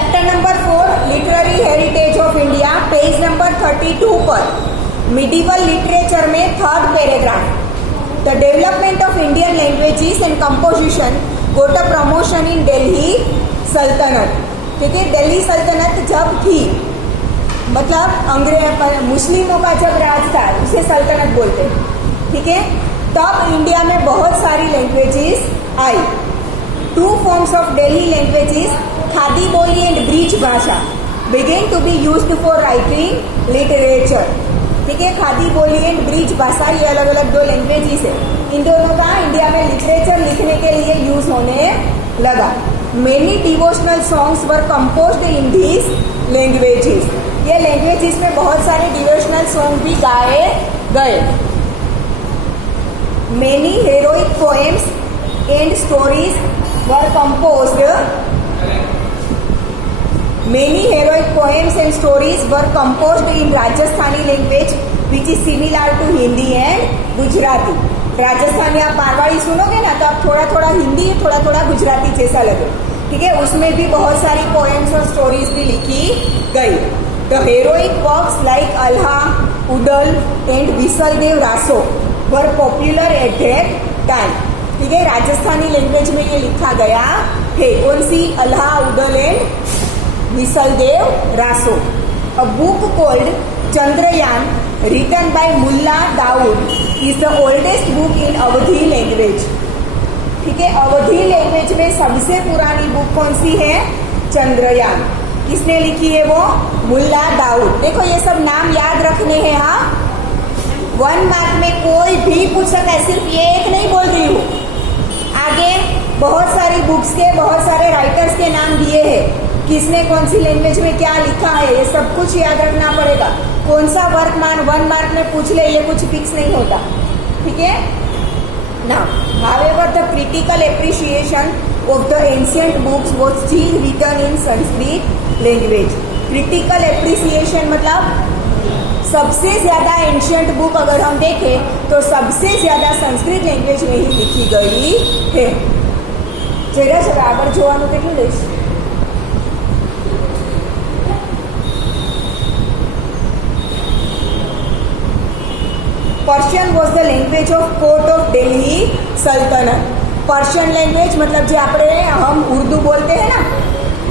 Chapter number 4 literary heritage of India, page number 32 पर medieval literature में third paragraph, the development of Indian languages and composition got a promotion in Delhi सल्तनत। ठीक है, दिल्ली सल्तनत जब थी, मतलब अंग्रेज मुस्लिमों का जब राज था उसे सल्तनत बोलते हैं। ठीक है, तब इंडिया में बहुत सारी लैंग्वेजेस आई। Two forms of Delhi languages, Khari Boli and Braj Bhasha, began to be used for writing literature. ठीक है, खादी बोली एंड ब्रीच भाषा ये अलग अलग दो लैंग्वेजेस है। इन दोनों का इंडिया में लिटरेचर लिखने के लिए यूज होने लगा। Many devotional songs were composed in these languages. ये लैंग्वेजेस में बहुत सारे डिवोशनल सॉन्ग भी गाए गए। Many heroic poems and stories were composed. Many heroic poems and stories were composed in Rajasthani language, which is similar to Hindi and Gujarati. Rajasthani आप मारवाड़ी सुनोगे ना तो आप थोड़ा थोड़ा हिंदी थोड़ा थोड़ा गुजराती जैसा लगे। ठीक है, उसमें भी बहुत सारी पोएम्स और स्टोरीज भी लिखी गई। The heroic works like Alha, Udal and Visaldev Raso were popular at that time. ठीक है, राजस्थानी लैंग्वेज में ये लिखा गया है। कौन सी? Alha, Udal and Visaldev Raso. A book called Chandrayaan, written by Mulla Dawood, is the oldest book in Awadhi language. ठीक है, अवधी लैंग्वेज में सबसे पुरानी बुक कौन सी है? चंद्रयान। किसने लिखी है वो? मुल्ला दाऊद। देखो ये सब नाम याद रखने हैं। हाँ, 1 मार्क में कोई भी पूछ सकता है, सिर्फ ये एक नहीं बोल रही हूँ। आगे बहुत सारी बुक्स के बहुत सारे राइटर्स के नाम दिए हैं, किसने कौन सी लैंग्वेज में क्या लिखा है, ये सब कुछ याद रखना पड़ेगा। कौन सा वर्क 1 मार्क में पूछ ले, ये कुछ फिक्स नहीं होता। ठीक है ना। However the critical appreciation of the ancient books was still written in Sanskrit language. Critical appreciation मतलब सबसे ज्यादा एंशिएंट बुक अगर हम देखें तो सबसे ज्यादा संस्कृत लैंग्वेज में ही लिखी गई है। जरा जरा आगे જોવાનું કેટલું લઈશ? Persian was the language of court of Delhi Sultanate. Persian language मतलब जो अपने हम उर्दू बोलते हैं ना,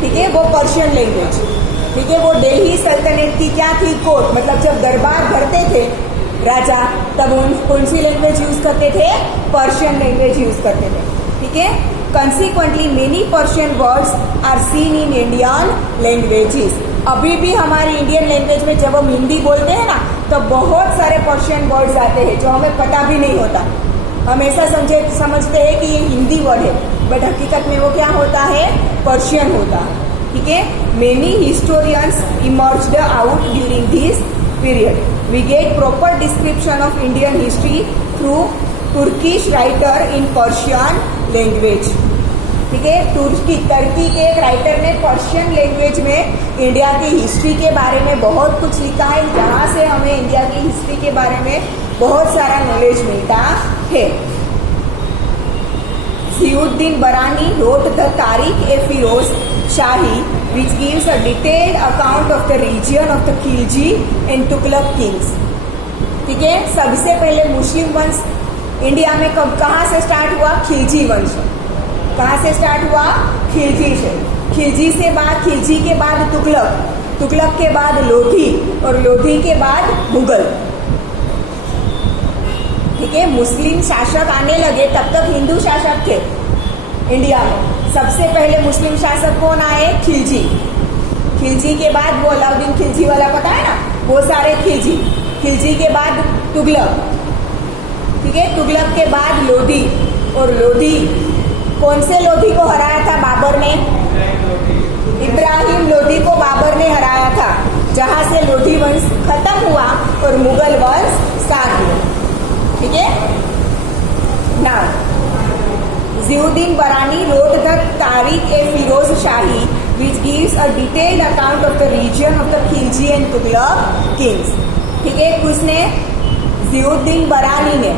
ठीक है, वो पर्शियन लैंग्वेज। ठीक है, वो दिल्ली सल्तनत की क्या थी? कोर्ट। मतलब जब दरबार भरते थे राजा, तब कौन सी लैंग्वेज यूज करते थे? पर्शियन लैंग्वेज यूज करते थे। ठीक है, consequently many Persian words are seen in Indian languages. अभी भी हमारी इंडियन लैंग्वेज में जब हम हिंदी बोलते हैं ना तो बहुत सारे पर्शियन वर्ड्स आते हैं जो हमें पता भी नहीं होता। हम ऐसा समझते हैं कि ये हिंदी वर्ड है, बट हकीकत में वो क्या होता है? पर्शियन होता है। ठीक है, many historians emerged out during this period. We get proper description of Indian history through Turkish writer in Persian language. ठीक है, टर्की के एक राइटर ने पर्शियन लैंग्वेज में इंडिया की हिस्ट्री के बारे में बहुत कुछ लिखा है, जहाँ से हमें इंडिया की हिस्ट्री के बारे में बहुत सारा नॉलेज मिलता है। ज़ियाउद्दीन बरानी wrote the Tarikh e Firoz Shahi which gives a detailed account of the region of the Khilji and Tughlaq kings. ठीक है, सबसे पहले मुस्लिम वंश इंडिया में कहाँ से स्टार्ट हुआ? खिलजी वंश। कहाँ से स्टार्ट हुआ? खिलजी से। खिलजी के बाद तुगलक, तुगलक के बाद लोधी, और लोधी के बाद मुगल। ठीक है, मुस्लिम शासक आने लगे, तब तक हिंदू शासक थे इंडिया में। सबसे पहले मुस्लिम शासक कौन आए? खिलजी। खिलजी के बाद वो अलाउद्दीन खिलजी वाला पता है ना, वो सारे खिलजी। खिलजी के बाद तुगलक। ठीक है, तुगलक के बाद लोधी, और लोधी कौन से लोधी को हराया था बाबर ने? इब्राहिम लोधी को बाबर ने हराया था, जहां से लोधी वंश खत्म हुआ और मुगल वंश स्टार्ट हुआ। ठीक है ना। ज़ियाउद्दीन बरानी wrote the Tarikh e Firoz Shahi which gives a detailed account of the region of the Khilji and Tughlaq kings. ठीक है, किसने? ज़ियाउद्दीन बरानी ने।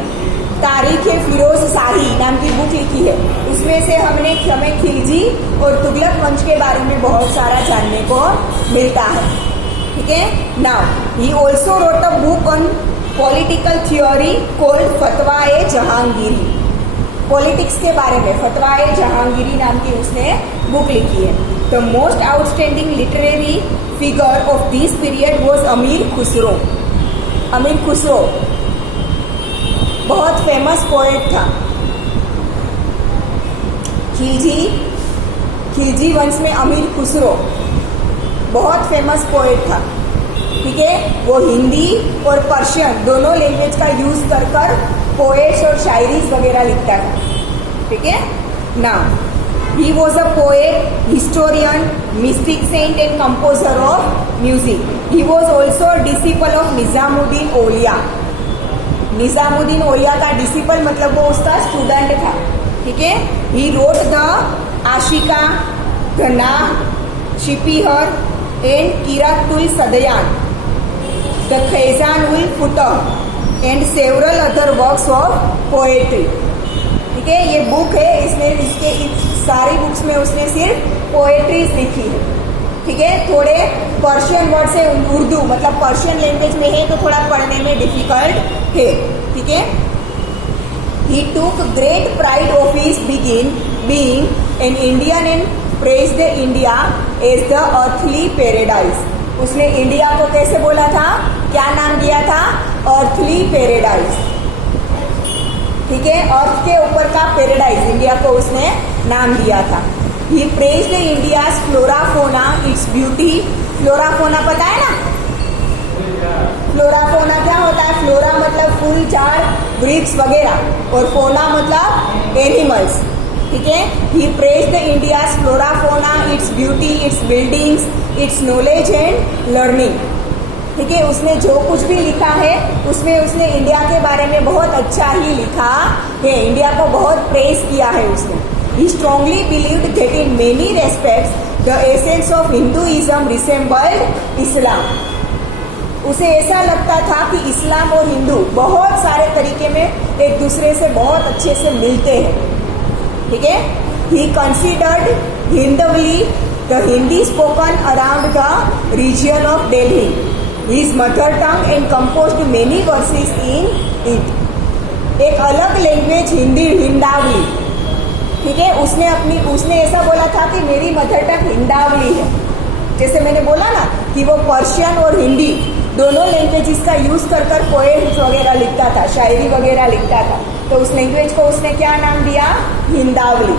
तारीख फिरोज शाही नाम की बुक लिखी है। उसमें से हमें खिलजी और तुगलक वंश के बारे में बहुत सारा जानने को मिलता है। ठीक है। Now he also wrote a book on political theory called फतवा-ए जहांगीरी। पॉलिटिक्स के बारे में फतवा-ए जहांगीरी नाम की उसने बुक लिखी है। The most outstanding literary figure of this period was अमीर खुसरो। अमीर खुसरो बहुत फेमस पोएट था। खिलजी वंश में अमीर खुसरो बहुत फेमस पोएट था। ठीक है। वो हिंदी और पर्शियन दोनों लैंग्वेज का यूज कर पोएट्स और शायरीज वगैरह लिखता था। ठीक है। Now he was a poet, historian, mystic saint and composer of music. He was also disciple of Nizamuddin Auliya. Nizamuddin Auliya का डिसिपल मतलब वो उसका स्टूडेंट था। ठीक है। He wrote the Ashiqa, the Nuh, Sipihr and Qiranus Sadain, the Khazain ul Futuh and several other works of poetry. ठीक है। ये बुक है, इसके सारी बुक्स में उसने सिर्फ पोएट्रीज लिखी है। ठीक है। थोड़े पर्शियन वर्ड से उर्दू मतलब पर्शियन लैंग्वेज में है तो थोड़ा पढ़ने में डिफिकल्ट है। ठीक है। He took great pride of his being an Indian and praised India as the earthly paradise. उसने इंडिया को कैसे बोला था, क्या नाम दिया था, अर्थली पैराडाइज। ठीक है। अर्थ के ऊपर का पैराडाइज इंडिया को उसने नाम दिया था। He praised India's flora fauna, its beauty. Flora fauna पता है ना, फ्लोरा फोना क्या होता है। फ्लोरा मतलब फूल, झाड़, वृक्ष वगैरह और फोना मतलब एनिमल्स। ठीक है। He praised India's flora fauna, its beauty, its buildings, its knowledge and learning. ठीक है। उसने जो कुछ भी लिखा है उसमें उसने इंडिया के बारे में बहुत अच्छा ही लिखा है। इंडिया को बहुत प्रेज किया है उसने। He strongly believed that in many respects the essence of Hinduism resembled Islam. उसे ऐसा लगता था कि इस्लाम और हिंदू बहुत सारे तरीके में एक दूसरे से बहुत अच्छे से मिलते हैं। ठीक है। He considered Hindavali, the Hindi spoken around the region of Delhi, his mother tongue and composed many verses in it. एक अलग लैंग्वेज हिंदावली। ठीक है। उसने ऐसा बोला था कि मेरी मदर टंग हिंदावली है। जैसे मैंने बोला ना कि वो पर्शियन और हिंदी दोनों लैंग्वेजेस का यूज कर पोएम्स वगैरह लिखता था, शायरी वगैरह लिखता था। तो उस लैंग्वेज को उसने क्या नाम दिया, हिंदावली।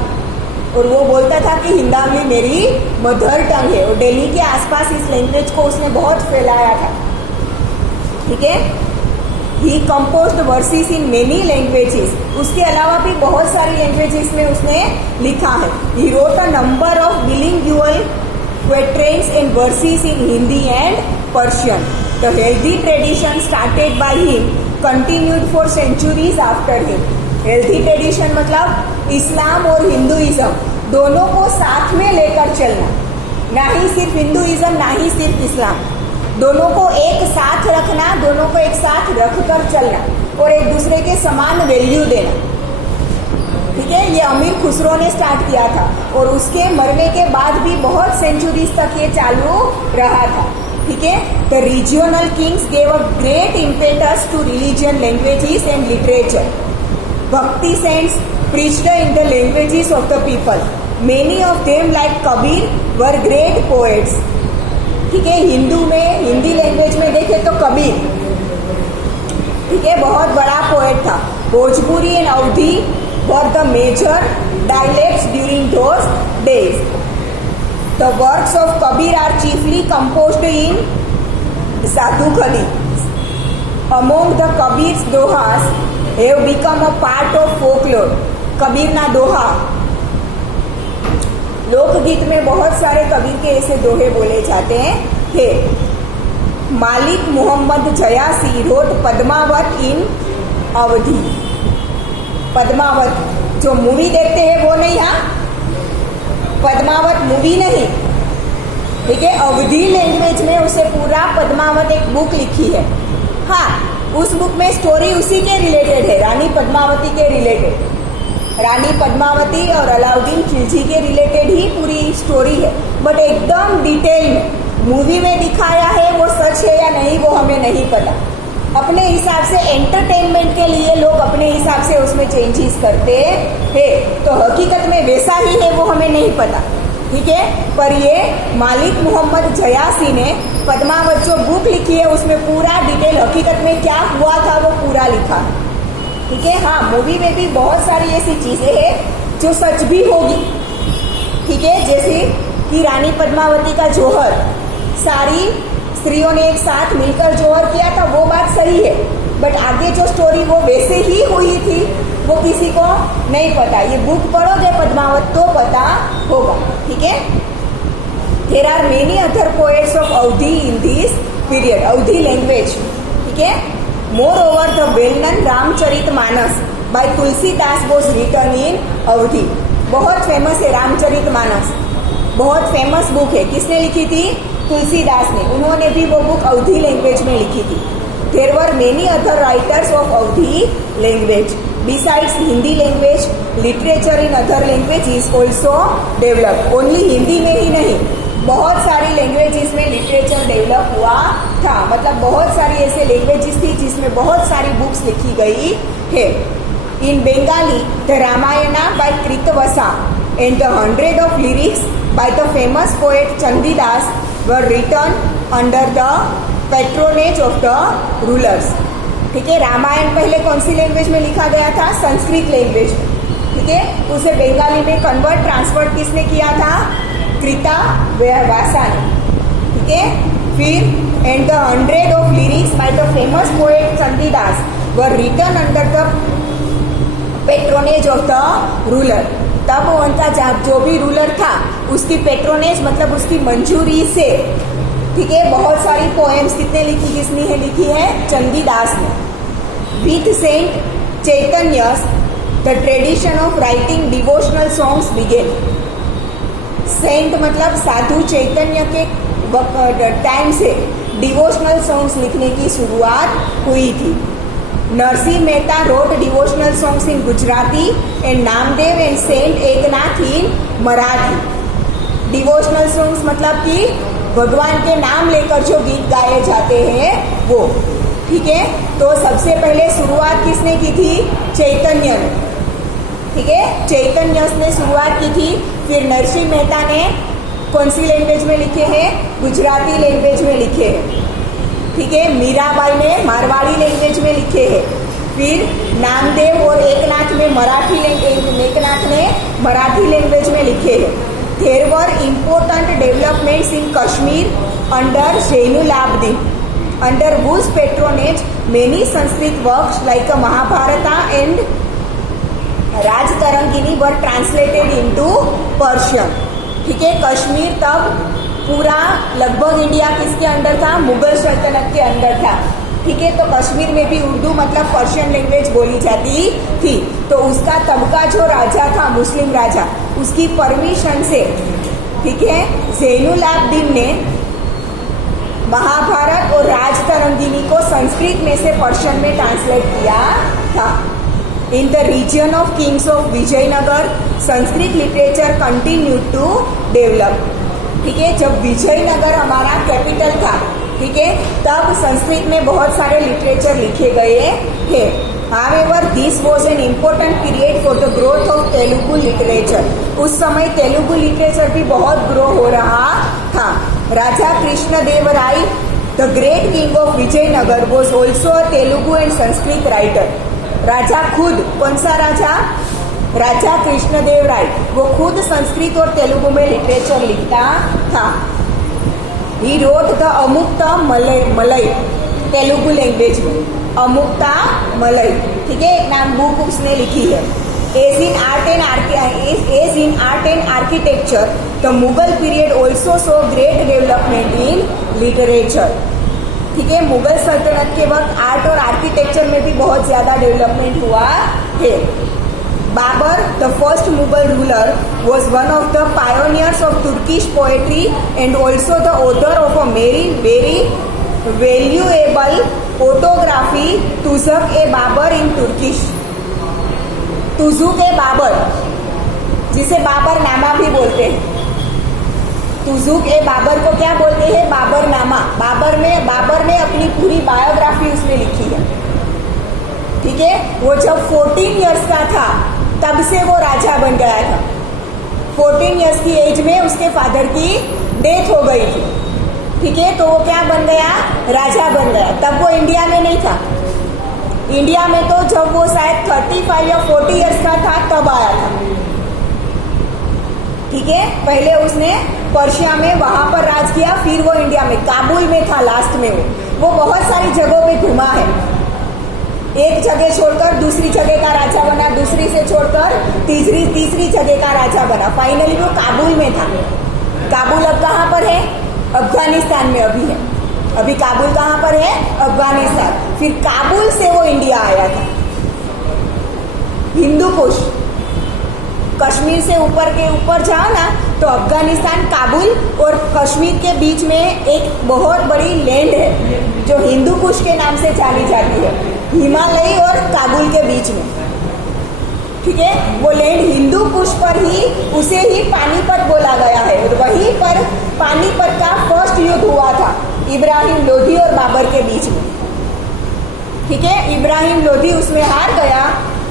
और वो बोलता था कि हिंदावली मेरी मदर टंग है। और दिल्ली के आसपास इस लैंग्वेज को उसने बहुत फैलाया था। ठीक है। He composed verses in many languages. उसके अलावा भी बहुत सारी लैंग्वेजेस में उसने लिखा है। He wrote a number of bilingual quatrains and verses in Hindi and Persian. The healthy tradition started by him continued for centuries after him. Healthy tradition मतलब इस्लाम और हिंदुइज्म दोनों को साथ में लेकर चलना, ना ही सिर्फ हिंदुइज्म ना ही सिर्फ इस्लाम, दोनों को एक साथ रखना, दोनों को एक साथ रखकर चलना और एक दूसरे के समान वैल्यू देना। ठीक है। ये अमीर खुसरो ने स्टार्ट किया था और उसके मरने के बाद भी बहुत सेंचुरीज तक ये चालू रहा था। ठीक है। The regional kings gave a great impetus to religion, languages and literature. Bhakti saints preached in the languages of the people. Many of them like Kabir were great poets. ठीक है। हिंदी लैंग्वेज में देखे तो कबीर, ठीक है, बहुत बड़ा पोएट था। Bhojpuri and Awadhi were the major dialects during those days. The works of Kabir are chiefly composed in Sadhukkadi. Among the Kabir's dohas have become a part of folklore. Kabir ना दोहा, लोकगीत में बहुत सारे कबीर के ऐसे दोहे बोले जाते हैं। मालिक मोहम्मद जयासी रोट पद्मावत इन अवधी। पद्मावत जो मूवी देखते हैं वो नहीं, हाँ, पद्मावत मूवी नहीं, ठीक है। अवधी लैंग्वेज में उसे पूरा पद्मावत एक बुक लिखी है। हाँ, उस बुक में स्टोरी उसी के रिलेटेड है, रानी पद्मावती के रिलेटेड। रानी पद्मावती और अलाउद्दीन खिलजी के रिलेटेड ही पूरी स्टोरी है, बट एकदम डिटेल में। मूवी में दिखाया है वो सच है या नहीं वो हमें नहीं पता। अपने हिसाब से एंटरटेनमेंट के लिए लोग अपने हिसाब से उसमें चेंजेस करते हैं, तो हकीकत में वैसा ही है वो हमें नहीं पता, ठीक है। पर ये मालिक मोहम्मद जयासी ने पद्मावत जो बुक लिखी है उसमें पूरा डिटेल हकीकत में क्या हुआ था वो पूरा लिखा, ठीक है। हाँ, मूवी में भी बहुत सारी ऐसी चीजें हैं जो सच भी होगी, ठीक है। जैसे कि रानी पद्मावती का जौहर, सारी स्त्रियों ने एक साथ मिलकर जौहर किया था, वो बात सही है, बट आगे जो स्टोरी वो वैसे ही हुई थी वो किसी को नहीं पता। ये बुक पढ़ोगे पद्मावत तो पता होगा, ठीक है। There are many other poets of Awadhi in this period, Awadhi language, ठीक है। Moreover the well known Ramcharitmanas by Tulsidas was written in Awadhi. बहुत फेमस है रामचरितमानस, बहुत फेमस बुक है। किसने लिखी थी? तुलसीदास ने। उन्होंने भी वो बुक अवधी लैंग्वेज में लिखी थी। There were many other writers of Awadhi language besides Hindi language. Literature in other language is also develop. Only Hindi में ही नहीं, बहुत सारी लैंग्वेजेस में लिटरेचर डेवलप हुआ था। मतलब बहुत सारी ऐसे लैंग्वेजेस थी जिसमें बहुत सारी बुक्स लिखी गई है। In Bengali the Ramayana by Krittivasa and the 100 of lyrics by the famous poet Chandidas were written under the patronage of the rulers, ठीक है। रामायण पहले कौन सी लैंग्वेज में लिखा गया था? संस्कृत लैंग्वेज में, ठीक है। उसे बंगाली में कन्वर्ट ट्रांसफर किसने किया था? कृतवासा ने, ठीक है। फिर and the 100 of lyrics by the famous poet Chandidas were written under the patronage of the ruler। तब उनका जो भी रूलर था उसकी पेट्रोनेज मतलब उसकी मंजूरी से, ठीक है, बहुत सारी पोएम्स कितने लिखी, किसने है लिखी है? चंदीदास ने। With saint Chaitanya the tradition of writing devotional songs began. Saint मतलब साधु चैतन्य के टाइम से डिवोशनल सॉन्ग्स लिखने की शुरुआत हुई थी। Narsinh Mehta wrote devotional songs in Gujarati and Namdev and saint Eknath in Marathi. Devotional songs मतलब कि भगवान के नाम लेकर जो गीत गाए जाते हैं वो, ठीक है। तो सबसे पहले शुरुआत किसने की थी? चैतन्य ने, ठीक है। चैतन्य ने शुरुआत की थी। फिर नरसिंह मेहता ने कौन सी लैंग्वेज में लिखे हैं? गुजराती लैंग्वेज में लिखे हैं, ठीक है। मीराबाई ने मारवाड़ी लैंग्वेज में लिखे हैं। फिर नामदेव और एकनाथ ने मराठी लैंग्वेज में लिखे हैं। There were important developments in Kashmir under Zainulabidin, under whose patronage many Sanskrit works like Mahabharata and Rajatarangini were translated into Persian, ठीक है। कश्मीर तब पूरा लगभग इंडिया किसके अंडर था? मुगल सल्तनत के अंडर था, ठीक है। तो कश्मीर में भी उर्दू मतलब पर्शियन लैंग्वेज बोली जाती थी। तो उसका तबका जो राजा था, मुस्लिम राजा, उसकी परमिशन से, ठीक है, जैनुलाब्दीन ने महाभारत और राजतरंगिनी को संस्कृत में से पर्शियन में ट्रांसलेट किया था। In the region of kings of Vijayanagar Sanskrit literature continued to develop, ठीक है। जब विजयनगर हमारा कैपिटल था, ठीक है, तब संस्कृत में बहुत सारे लिटरेचर लिखे गए थे। However this was an important period for the growth of Telugu literature. उस समय तेलुगु लिटरेचर भी बहुत ग्रो हो रहा था। Raja Krishnadevaraya the great king of Vijayanagara was also a Telugu and Sanskrit writer. राजा खुद, कौन सा राजा? राजा कृष्णदेवराय, वो खुद संस्कृत और तेलुगु में लिटरेचर लिखता था। He wrote the Amuktamalyada Telugu language में, अमुक्ता मलय, ठीक है, एक नाम बुक उसने लिखी है। As in art and architecture the Mughal period also saw great development in literature, ठीक है। मुगल सल्तनत के वक्त आर्ट और आर्किटेक्चर में भी बहुत ज्यादा डेवलपमेंट हुआ है। Babur, the first Mughal ruler, was one of the pioneers of Turkish poetry and also the author of a very valuable autography Tuzuk e Babur in Turkish. Tuzuk e Babur, जिसे बाबर नामा भी बोलते हैं। तुजुक ए बाबर को क्या बोलते हैं? बाबर नामा। बाबर ने अपनी पूरी बायोग्राफी उसमें लिखी है। ठीक है, वो जब 14 इयर्स का था तब से वो राजा बन गया था। 14 इयर्स की एज में उसके फादर की डेथ हो गई थी। ठीक है, तो वो क्या बन गया? राजा बन गया। तब वो इंडिया में नहीं था। इंडिया में तो जब वो शायद 35 या 40 इयर्स का था तब आया था। ठीक है, पहले उसने पर्शिया में वहां पर राज किया, फिर वो इंडिया में काबुल में था लास्ट में। वो बहुत सारी जगहों पे घुमा है। एक जगह छोड़कर दूसरी जगह का राजा बना, दूसरी से छोड़कर तीसरी जगह का राजा बना। फाइनली वो काबुल में था। काबुल अब कहाँ पर है? अफगानिस्तान में अभी है। अभी काबुल कहाँ पर है? अफगानिस्तान। फिर काबुल से वो इंडिया आया था। हिंदू कुश, कश्मीर से ऊपर के ऊपर जाओ ना तो अफगानिस्तान, काबुल और कश्मीर के बीच में एक बहुत बड़ी लैंड है जो हिंदू कुश के नाम से जानी जाती है। हिमालय और काबुल के बीच में। ठीक है, वो लैंड हिंदू कुश पर ही, उसे ही पानीपत बोला गया है। और वहीं पर पानीपत का फर्स्ट युद्ध हुआ था इब्राहिम लोधी और बाबर के बीच में। ठीक है, इब्राहिम लोधी उसमें हार गया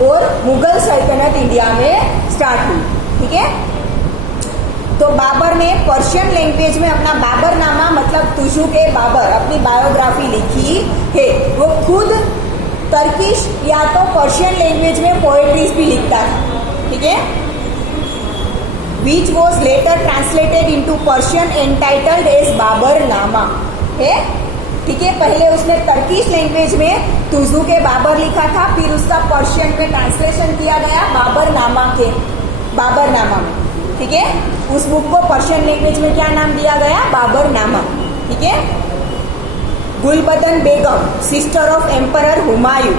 और मुगल सल्तनत इंडिया में स्टार्ट हुई। ठीक है, तो बाबर ने पर्शियन लैंग्वेज में अपना बाबरनामा मतलब तुजुक ए बाबर अपनी बायोग्राफी लिखी है। वो खुद टर्किश या तो पर्शियन लैंग्वेज में पोएट्रीज भी लिखता था। ठीक है, which was later translated into Persian entitled as Baburnama है। ठीक है, पहले उसने टर्किश लैंग्वेज में तुजुक ए बाबर लिखा था, फिर उसका पर्शियन में ट्रांसलेशन किया गया बाबरनामा में। ठीक है, उस बुक को पर्शियन लैंग्वेज में क्या नाम दिया गया? बाबरनामा। ठीक है, Gulbadan Begum sister of emperor Humayun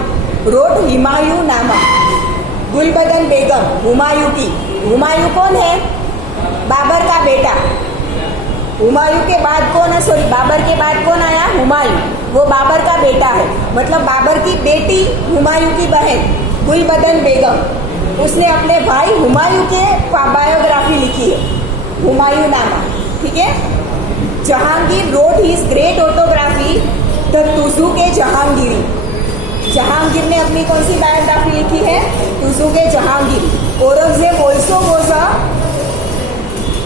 wrote Humayunnama. Gulbadan बेगम हुमायूं की, हुमायूं कौन है? बाबर का बेटा। हुमायूं के बाद कौन है? सॉरी, बाबर के बाद कौन आया? हुमायूं। वो बाबर का बेटा है, मतलब बाबर की बेटी हुमायूं की बहन गुलबदन बेगम, उसने अपने भाई हुमायूं के बायोग्राफी लिखी है, हुमायूं नामा। ठीक है, Jahangir wrote his great autography the Tuzuk e Jahangiri. Jahangir ने अपनी कौन सी बायोग्राफी लिखी है? Tuzuk e Jahangir. Aurangzeb also was a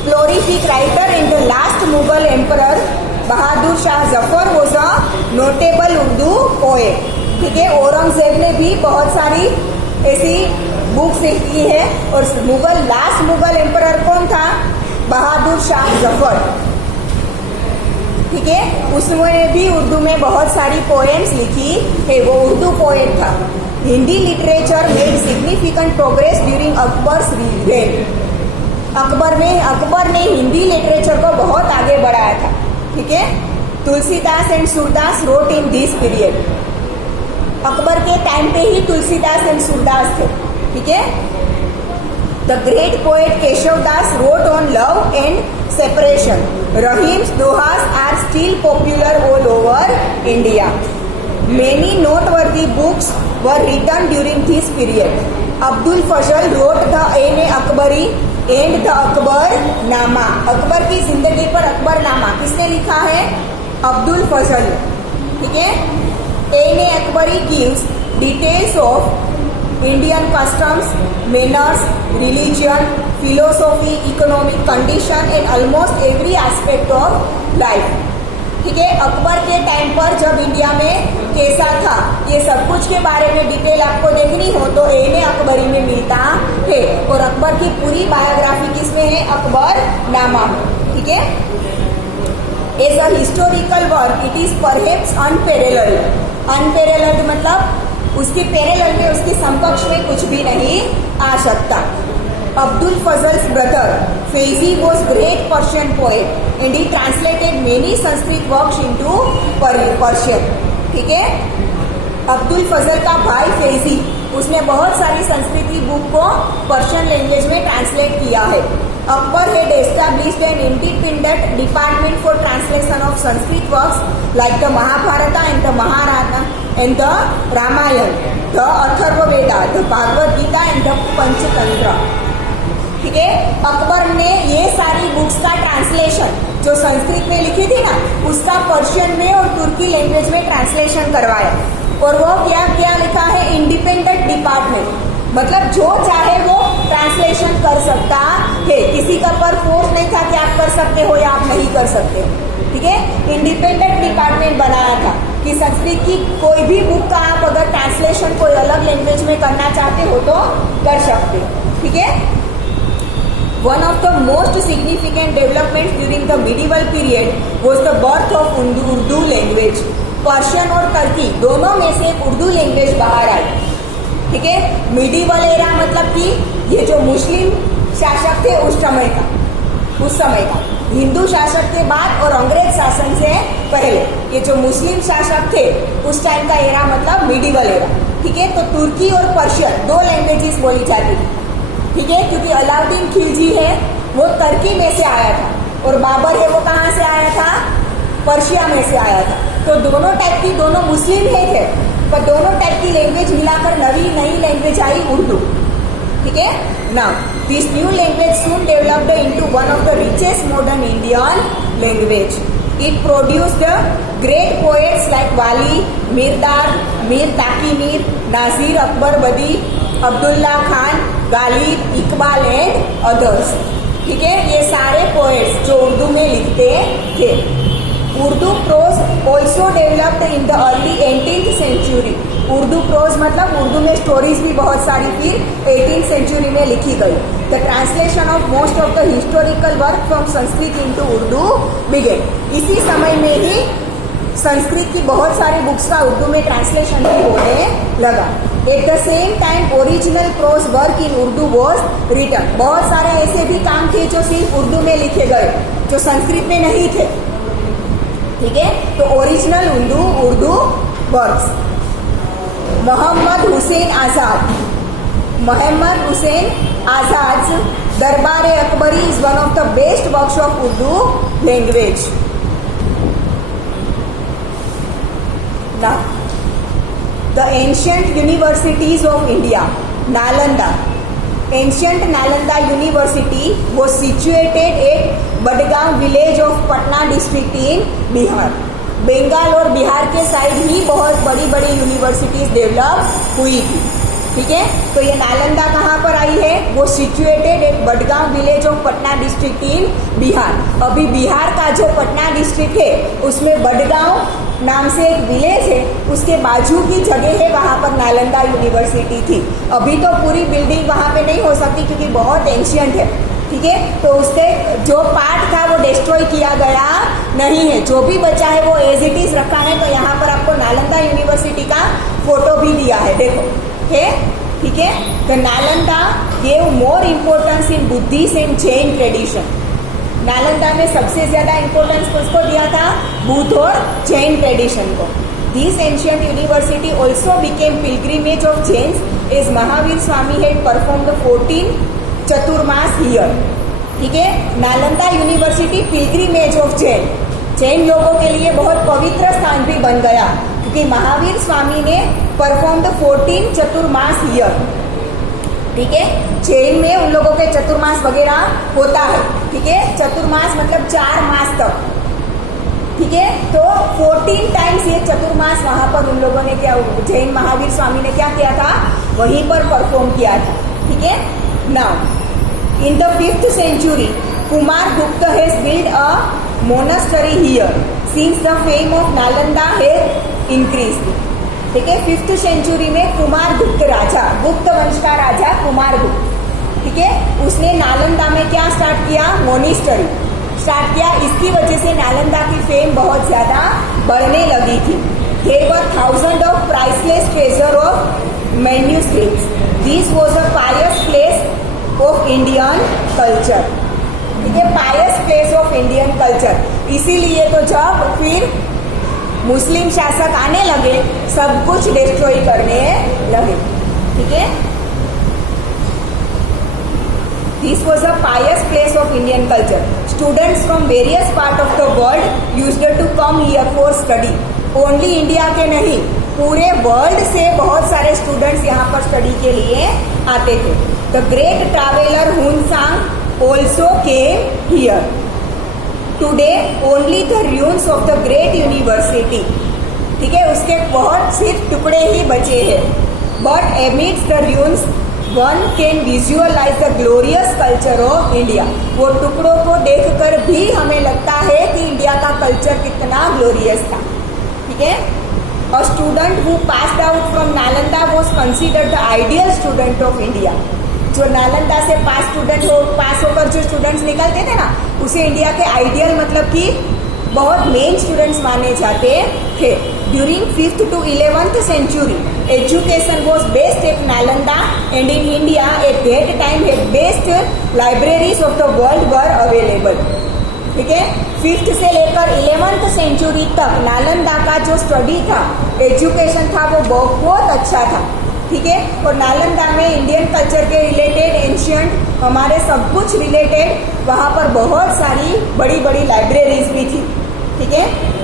prolific writer and the last Mughal emperor Bahadur Shah Zafar was a notable Urdu poet। ठीक है, औरंगजेब ने भी बहुत सारी ऐसी बुक्स लिखी है। और लास्ट मुगल एम्परर कौन था? बहादुर शाह जफर। ठीक है, उसने भी उर्दू में बहुत सारी पोएम्स लिखी है। वो उर्दू पोएट था। Hindi literature made significant progress during Akbar's rain. Akbar ने हिंदी लिटरेचर को बहुत आगे बढ़ाया था। ठीक है, Tulsidas and Surdas wrote in this period. Akbar के टाइम पे ही तुलसीदास एंड सूरदास थे। ठीक है, the great poet Keshavdas wrote on love and separation. Rahim's dohas are still popular all over India. Many noteworthy books were written during this period. Abdul Fazal wrote the Ain A Akbari and the Akbarnama. Akbar की जिंदगी पर अकबरनामा किसने लिखा है? अब्दुल फजल। ठीक है, एन ए Akbari gives details of Indian customs, manners, religion, philosophy, economic condition and almost every aspect of life. ठीक है, अकबर के टाइम पर जब इंडिया में कैसा था ये सब कुछ के बारे में डिटेल आपको देखनी हो तो एन ए अकबरी में मिलता है। और अकबर की पूरी बायोग्राफी किसमें है? अकबरनामा। ठीक है, as a historical work it is perhaps unparalleled. Unparalleled मतलब उसके पैरेलल में, उसके समकक्ष में कुछ भी नहीं आ सकता। Abdul Fazal's brother Faizi was great Persian poet and he translated many Sanskrit works into Persian. ठीक है, अब्दुल फजल का भाई फैजी, उसने बहुत सारी संस्कृति बुक को पर्शियन लैंग्वेज में ट्रांसलेट किया है। Akbar had established an independent department for translation of Sanskrit works like the Mahabharata and the and the Ramayana, the Atharva Veda, the Bhagavad Gita and the Panchatantra. ठीक है, अकबर ने ये सारी books का translation जो संस्कृत में लिखी थी ना उसका पर्शियन में और तुर्की लैंग्वेज में ट्रांसलेशन करवाया। और वो क्या क्या लिखा है, इंडिपेंडेंट डिपार्टमेंट, मतलब जो चाहे वो ट्रांसलेशन कर सकता है, किसी का पर फोर्स नहीं था कि आप कर सकते हो या आप नहीं कर सकते हो। ठीक है, इंडिपेंडेंट डिपार्टमेंट बनाया था कि संस्कृत की कोई भी बुक का आप अगर ट्रांसलेशन कोई अलग लैंग्वेज में करना चाहते हो तो कर सकते हो। ठीक है, one of the most significant development during the medieval period was the birth of Urdu language. Persian और टर्की दोनों में से एक उर्दू लैंग्वेज बाहर आई। ठीक है, मिडिवल एरा मतलब कि ये जो मुस्लिम शासक थे उस समय का हिंदू शासक के बाद और अंग्रेज शासन से पहले ये जो मुस्लिम शासक थे उस टाइम का एरा मतलब मिडिवल एरा। ठीक है, तो तुर्की और पर्शियन दो लैंग्वेजेस बोली जाती थी। ठीक है, क्योंकि अलाउद्दीन खिलजी है वो टर्की में से आया था और बाबर है वो कहाँ से आया था, पर्शिया में से आया था। तो दोनों टाइप की, दोनों मुस्लिम ही थे पर दोनों टाइप की लैंग्वेज मिलाकर नई लैंग्वेज आई उर्दू। ठीक है, now this new language soon developed into one of the richest modern Indian language. It produced great poets like वाली, मीरदार, मीर ताकी मीर, नाजीर अकबर बदी, अब्दुल्ला खान, गालिब, इकबाल एंड अदर्स। ठीक है, ये सारे पोएट्स जो उर्दू में लिखते थे। Urdu prose also developed in the early 18th century. Urdu prose मतलब उर्दू में स्टोरीज भी बहुत सारी फिर 18th सेंचुरी में लिखी गई। The translation of most of the historical work from Sanskrit into Urdu began. इसी समय में ही संस्कृत की बहुत सारी बुक्स का उर्दू में ट्रांसलेशन भी होने लगा। At the same time original prose work in Urdu was written. बहुत सारे ऐसे भी काम थे जो सिर्फ उर्दू में लिखे गए जो संस्कृत में नहीं थे। ठीक है, तो ओरिजिनल उर्दू वर्क्स। मोहम्मद हुसैन आजाद दरबार Akbari is one of the best works of Urdu language. Now, the ancient universities of India, Nalanda. Ancient Nalanda University was situated at Badgaon village of Patna district in Bihar. Bengal और बिहार के साइड ही बहुत बड़ी बड़ी universities develop हुई थी। ठीक है, तो ये नालंदा कहाँ पर आई है, वो situated at Badgaon village of Patna district in Bihar. अभी बिहार का जो पटना डिस्ट्रिक्ट है उसमें बडगांव नाम से एक विलेज है, उसके बाजू की जगह है, वहाँ पर नालंदा यूनिवर्सिटी थी। अभी तो पूरी बिल्डिंग वहाँ पे नहीं हो सकती क्योंकि बहुत एंशियंट है। ठीक है, तो उसके जो पार्ट था वो डिस्ट्रॉय किया गया नहीं है, जो भी बचा है वो एज इट इज रखा है। तो यहाँ पर आपको नालंदा यूनिवर्सिटी का फोटो भी दिया है, देखो है। ठीक है, the Nalanda gave more importance in Buddhist and Jain tradition. Nalanda में सबसे ज्यादा इम्पोर्टेंस किसको दिया था, बुद्ध और जैन ट्रेडिशन को। This ancient university also became pilgrimage of Jains as Mahavir Swami had perform the 14 Chaturmas here. ठीक है, Nalanda university pilgrimage of Jain लोगों के लिए बहुत पवित्र स्थान भी बन गया क्योंकि महावीर स्वामी ने परफॉर्म द 14 चतुर्मास हियर। ठीक है, जैन में उन लोगों के चतुर्मास वगैरह होता है। ठीक है, चतुर्मास मतलब 4 मास तक। ठीक है, तो 14 टाइम्स ये चतुर्मास वहां पर उन लोगों ने क्या, जैन महावीर स्वामी ने क्या किया था, वहीं पर परफॉर्म किया था। ठीक है, now in the 5th century Kumara Gupta has build a monastery here since the fame of Nalanda has increased. ठीक है, 5th सेंचुरी में कुमार गुप्त राजा, गुप्त वंश का राजा कुमार गुप्त, ठीक है, उसने नालंदा में क्या स्टार्ट किया, मोनिस्टरी स्टार्ट किया। इसकी वजह से नालंदा की फेम बहुत ज्यादा बढ़ने लगी थी। There were thousand of priceless treasure of manuscripts. This was a pious place of Indian culture. ठीक है, pious place of Indian culture. इसीलिए तो जब फिर मुस्लिम शासक आने लगे सब कुछ डिस्ट्रॉय करने लगे। ठीक है, this was a pious place of Indian culture. Students from various part of the world used to come here for study. Only India के नहीं, पूरे वर्ल्ड से बहुत सारे स्टूडेंट्स यहाँ पर स्टडी के लिए आते थे। The great traveller Hiuen Tsang also came here. Today only the ruins of the great university, ठीक है, उसके बहुत सिर्फ टुकड़े ही बचे हैं। But amidst the ruins one can visualise the glorious culture of India. वो टुकड़ों को देखकर भी हमें लगता है कि इंडिया का कल्चर कितना ग्लोरियस था, ठीक है। A student who passed out from Nalanda was considered the ideal student of India. जो नालंदा से पास होकर जो स्टूडेंट्स निकलते थे ना, उसे इंडिया के आइडियल मतलब कि बहुत मेन स्टूडेंट्स माने जाते थे। During 5th to 11th century, education was based at Nalanda, and in India at that time the best libraries of the world were available, ठीक है। 5th से लेकर 11th सेंचुरी तक नालंदा का जो स्टडी था, एजुकेशन था, वो बहुत अच्छा था, ठीक है। और नालंदा में इंडियन कल्चर के रिलेटेड, एंशियंट हमारे सब कुछ रिलेटेड वहाँ पर बहुत सारी बड़ी बड़ी लाइब्रेरीज भी थी, ठीक है।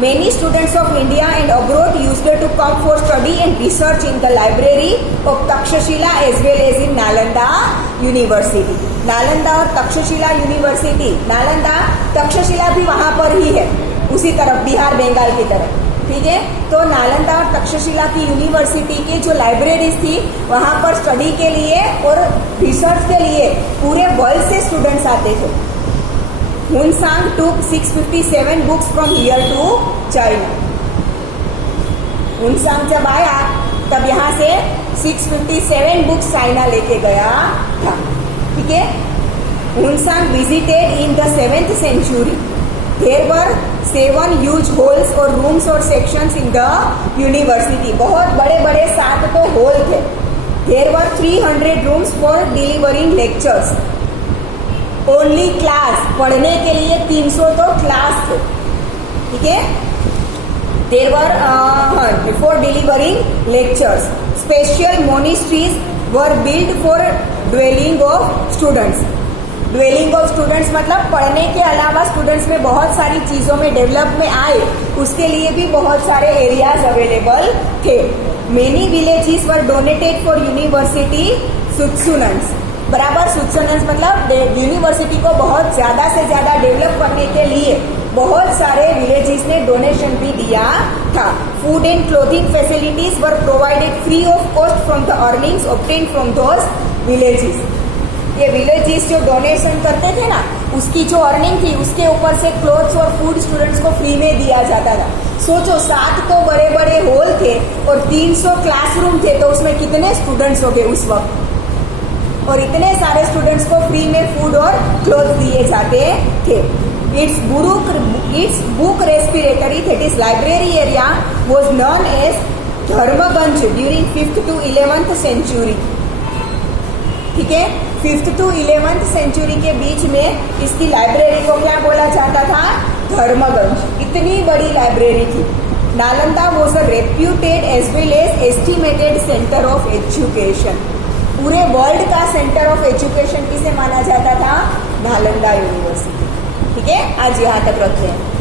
Many students of India and abroad used to come for study and research in the library of Takshashila as well as in Nalanda University. Nalanda और तक्षशिला यूनिवर्सिटी, नालंदा तक्षशिला भी वहाँ पर ही है, उसी तरफ बिहार बंगाल की तरफ, ठीक है। तो नालंदा और तक्षशिला की यूनिवर्सिटी की जो लाइब्रेरीज थी, वहाँ पर स्टडी के लिए और रिसर्च के लिए पूरे वर्ल्ड से स्टूडेंट्स आते थे। हुनसांग took 657 books from here to China. हुनसांग जब आया तब यहाँ से 657 बुक्स चाइना लेके गया था, ठीक है। Hiuen Tsang visited in the 7th century. There were 7 huge halls और रूम्स और सेक्शंस इन द यूनिवर्सिटी। बहुत बड़े बड़े 7 तो हॉल थे। There were 300 rooms for delivering lectures. Only class, पढ़ने के लिए 300 तो क्लास थे, ठीक है। There were before delivering lectures, special monasteries were build for dwelling of students. Dwelling of students मतलब पढ़ने के अलावा स्टूडेंट्स में बहुत सारी चीज़ों में डेवलप में आए, उसके लिए भी बहुत सारे एरियाज अवेलेबल थे। Many villages were donated for university sustenance. बराबर, सुत्सुनेंस मतलब यूनिवर्सिटी को बहुत ज़्यादा से ज़्यादा डेवलप करने के लिए बहुत सारे विलेजेस ने डोनेशन भी दिया था। Food and clothing facilities were provided free of cost from the earnings obtained from those villages. ये विलेजेस जो डोनेशन करते थे ना, उसकी जो अर्निंग थी उसके ऊपर से क्लोथ्स और फूड स्टूडेंट्स को फ्री में दिया जाता था। सोचो, 7 तो बड़े बड़े हॉल थे और 300 क्लासरूम थे, तो उसमें कितने स्टूडेंट्स हो गए उस वक्त, और इतने सारे स्टूडेंट्स को फ्री में फूड और क्लोथ दिए जाते थे। It's book respiratory, that is library area, was known as Dharmaganj during 5th to 11th century, ठीक है। 5th to 11th century के बीच में इसकी लाइब्रेरी को क्या बोला जाता था? धर्मगंज। इतनी बड़ी लाइब्रेरी थी। Nalanda was a reputed as well as estimated centre of education. पूरे वर्ल्ड का सेंटर ऑफ एजुकेशन किसे माना जाता था? नालंदा यूनिवर्सिटी, ठीक है। आज यहाँ तक रखते हैं।